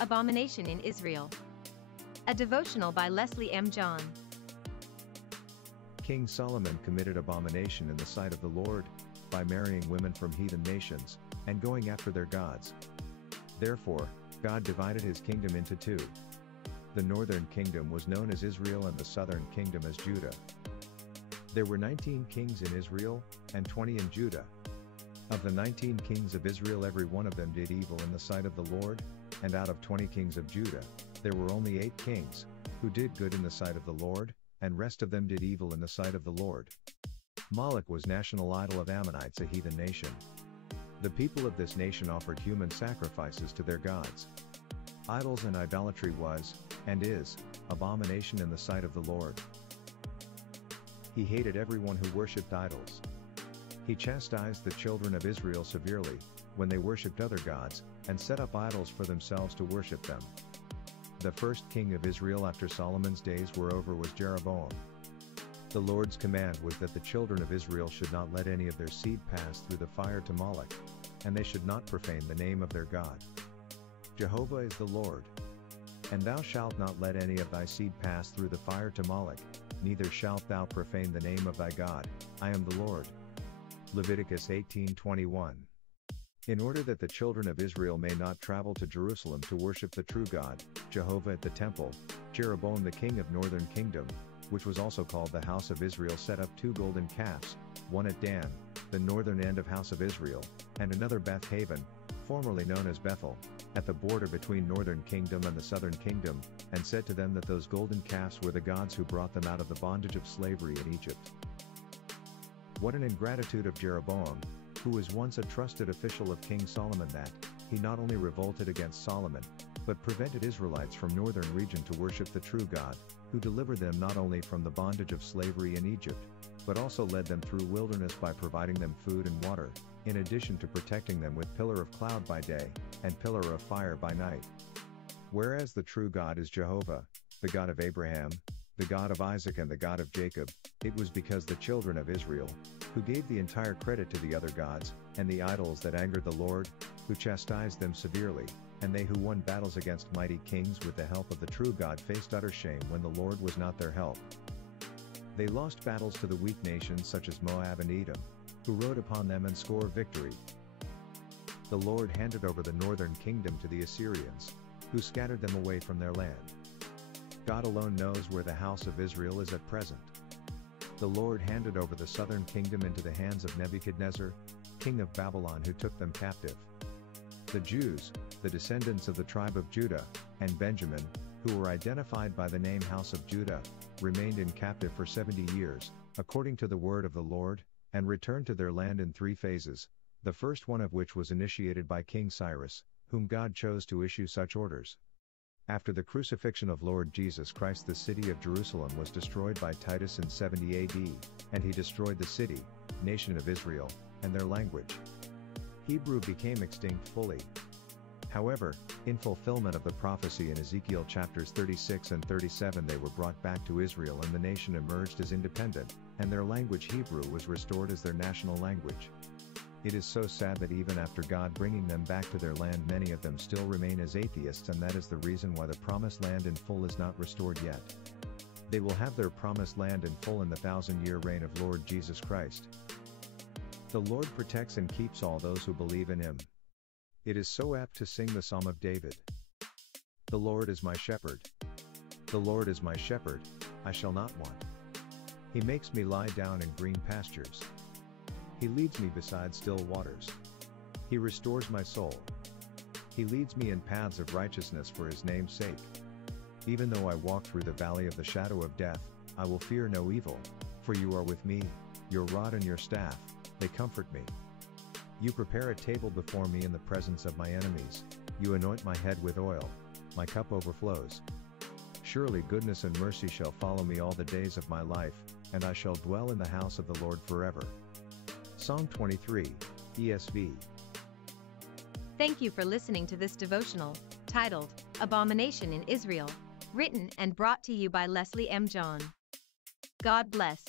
Abomination in Israel. A devotional by Leslie M. John. King Solomon committed abomination in the sight of the Lord, by marrying women from heathen nations, and going after their gods. Therefore, God divided his kingdom into two. The northern kingdom was known as Israel and the southern kingdom as Judah. There were 19 kings in Israel, and 20 in Judah. Of the 19 kings of Israel, every one of them did evil in the sight of the Lord, and out of 20 kings of Judah, there were only 8 kings, who did good in the sight of the Lord, and rest of them did evil in the sight of the Lord. Molech was national idol of Ammonites, a heathen nation. The people of this nation offered human sacrifices to their gods. Idols and idolatry was, and is, abomination in the sight of the Lord. He hated everyone who worshipped idols. He chastised the children of Israel severely, when they worshipped other gods, and set up idols for themselves to worship them. The first king of Israel after Solomon's days were over was Jeroboam. The Lord's command was that the children of Israel should not let any of their seed pass through the fire to Molech, and they should not profane the name of their God. Jehovah is the Lord. And thou shalt not let any of thy seed pass through the fire to Molech, neither shalt thou profane the name of thy God, I am the Lord. Leviticus 18:21. In order that the children of Israel may not travel to Jerusalem to worship the true God, Jehovah at the temple, Jeroboam the king of northern kingdom, which was also called the house of Israel, set up 2 golden calves, one at Dan, the northern end of house of Israel, and another Beth Haven, formerly known as Bethel, at the border between northern kingdom and the southern kingdom, and said to them that those golden calves were the gods who brought them out of the bondage of slavery in Egypt. What an ingratitude of Jeroboam, who was once a trusted official of King Solomon, that he not only revolted against Solomon, but prevented Israelites from northern region to worship the true God, who delivered them not only from the bondage of slavery in Egypt, but also led them through wilderness by providing them food and water, in addition to protecting them with pillar of cloud by day, and pillar of fire by night. Whereas the true God is Jehovah, the God of Abraham, the God of Isaac and the God of Jacob, it was because the children of Israel, who gave the entire credit to the other gods, and the idols that angered the Lord, who chastised them severely, and they who won battles against mighty kings with the help of the true God faced utter shame when the Lord was not their help. They lost battles to the weak nations such as Moab and Edom, who rode upon them and scored victory. The Lord handed over the northern kingdom to the Assyrians, who scattered them away from their land. God alone knows where the house of Israel is at present. The Lord handed over the southern kingdom into the hands of Nebuchadnezzar, king of Babylon, who took them captive. The Jews, the descendants of the tribe of Judah, and Benjamin, who were identified by the name House of Judah, remained in captive for 70 years, according to the word of the Lord, and returned to their land in 3 phases, the first one of which was initiated by King Cyrus, whom God chose to issue such orders. After the crucifixion of Lord Jesus Christ, the city of Jerusalem was destroyed by Titus in 70 AD, and he destroyed the city, nation of Israel, and their language. Hebrew became extinct fully. However, in fulfillment of the prophecy in Ezekiel chapters 36 and 37, they were brought back to Israel, and the nation emerged as independent, and their language Hebrew was restored as their national language. It is so sad that even after God bringing them back to their land, many of them still remain as atheists, and that is the reason why the promised land in full is not restored yet. They will have their promised land in full in the 1,000-year reign of Lord Jesus Christ. The Lord protects and keeps all those who believe in him. It is so apt to sing the Psalm of David. The Lord is my shepherd. The Lord is my shepherd, I shall not want. He makes me lie down in green pastures. He leads me beside still waters. He restores my soul. He leads me in paths of righteousness for his name's sake. Even though I walk through the valley of the shadow of death, I will fear no evil, for you are with me, your rod and your staff, they comfort me. You prepare a table before me in the presence of my enemies, you anoint my head with oil, my cup overflows. Surely goodness and mercy shall follow me all the days of my life, and I shall dwell in the house of the Lord forever. Psalm 23, ESV. Thank you for listening to this devotional, titled, Abomination in Israel, written and brought to you by Leslie M. John. God bless.